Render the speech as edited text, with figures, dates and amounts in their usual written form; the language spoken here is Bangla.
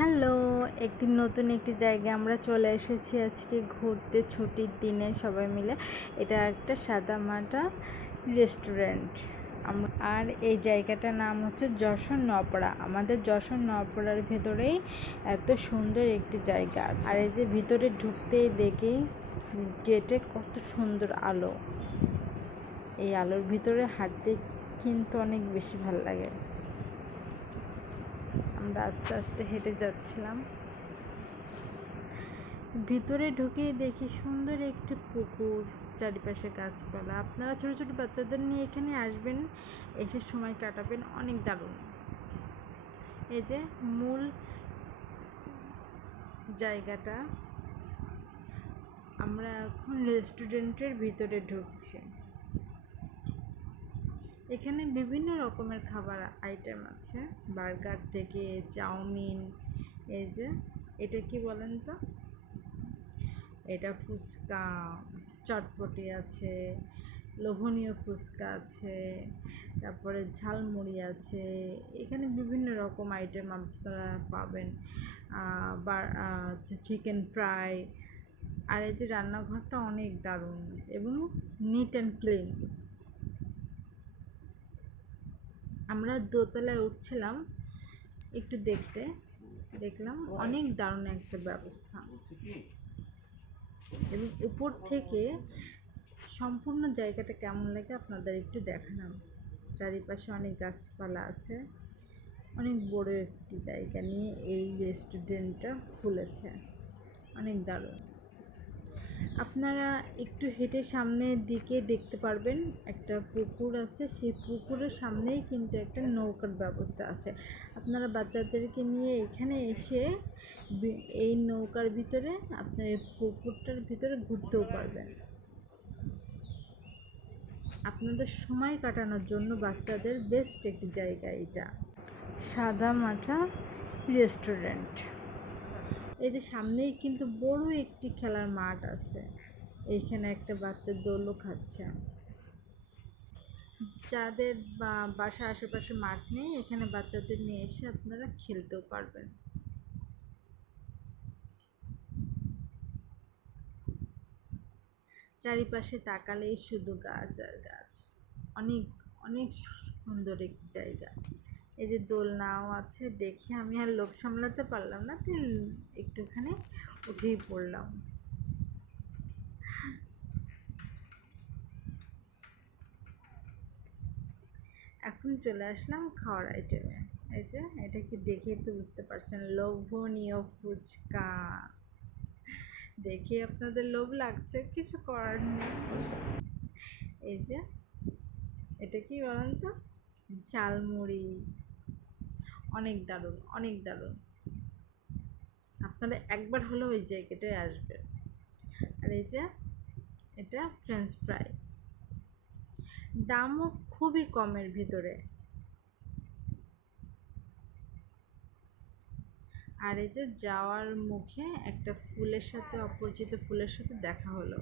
হ্যালো, একটি নতুন একটি জায়গায় আমরা চলে এসেছি আজকে ঘুরতে ছুটির দিনে সবাই মিলে। এটা একটা সাদামাটা রেস্টুরেন্ট। আর এই জায়গাটার নাম হচ্ছে যশোর নওপাড়া। আমাদের যশোর নওপাড়ার ভেতরেই এত সুন্দর একটি জায়গা আছে। আর এই যে ভিতরে ঢুকতেই দেখেই গেটে কত সুন্দর আলো। এই আলোর ভিতরে হাঁটতে কিন্তু অনেক বেশি ভালো লাগে। আমরা আস্তে আস্তে হেঁটে যাচ্ছিলাম। ভিতরে ঢুকেই দেখি সুন্দর একটি পুকুর, চারিপাশে গাছপালা। আপনারা ছোট ছোট বাচ্চাদের নিয়ে এখানে আসবেন, এসে সময় কাটাবেন, অনেক দারুণ। এই যে মূল জায়গাটা, আমরা এখন রেস্টুরেন্টের ভিতরে ঢুকছি। এখানে বিভিন্ন রকমের খাবার আইটেম আছে, বার্গার থেকে চাউমিন। এই যে এটা কি বলেন তো, এটা ফুচকা, চটপটি আছে, লোভনীয় ফুচকা আছে, তারপরে ঝালমুড়ি আছে। এখানে বিভিন্ন রকম আইটেম আপনারা পাবেন। Chicken fry. আর এই যে রান্নাঘরটা অনেক দারুণ এবং নিট অ্যান্ড ক্লিন। আমরা দোতলায় উঠছিলাম একটু দেখলাম অনেক দারুণ একটা ব্যবস্থা। এবং উপর থেকে সম্পূর্ণ জায়গাটা কেমন লাগে আপনাদের একটু দেখালাম। চারিপাশে অনেক গাছপালা আছে। অনেক বড় একটি জায়গা নিয়ে এই রেস্টুরেন্টটা খুলেছে, অনেক দারুণ। আপনারা একটু হেঁটে সামনের দিকে দেখতে পারবেন একটা পুকুর আছে। সেই পুকুরের সামনেই কিন্তু একটা নৌকার ব্যবস্থা আছে। আপনারা বাচ্চাদেরকে নিয়ে এখানে এসে এই নৌকার ভিতরে আপনার এই পুকুরটার ভিতরে ঘুরতেও পারবেন। আপনাদের সময় কাটানোর জন্য বাচ্চাদের বেস্ট একটি জায়গা এটা, সাদামাটা রেস্টুরেন্ট। এই যে সামনেই কিন্তু বড় একটি খেলার মাঠ আছে। এইখানে একটা বাচ্চা দোলও খাচ্ছে। যাদের বাসার আশেপাশে মাঠ নেই, এখানে বাচ্চাদের নিয়ে এসে আপনারা খেলতেও পারবেন। চারিপাশে তাকালেই শুধু গাছ আর গাছ। অনেক অনেক সুন্দর একটি জায়গা। এই যে দোলনাও আছে, দেখে আমি আর লোভ সামলাতে পারলাম না, তো একটুখানি উঠেই পড়লাম। এখন চলে আসলাম খাওয়ার আইটেমে। এই যে এটা কি দেখেই তো বুঝতে পারছেন, লোভনীয় ফুচকা। দেখে আপনাদের লোভ লাগছে, কিছু করার নেই। এই যে এটা কি বলেন তো, ঝালমুড়ি। অনেক দারুণ, অনেক দারুণ। আপনারা একবার হলেও ওই জায়গাটায় আসবেন। আর এই যে এটা ফ্রেঞ্চ ফ্রাই, দামও খুবই কমের ভিতরে। আর এই যে যাওয়ার মুখে একটা ফুলের সাথে, অপরিচিত ফুলের সাথে দেখা হলো।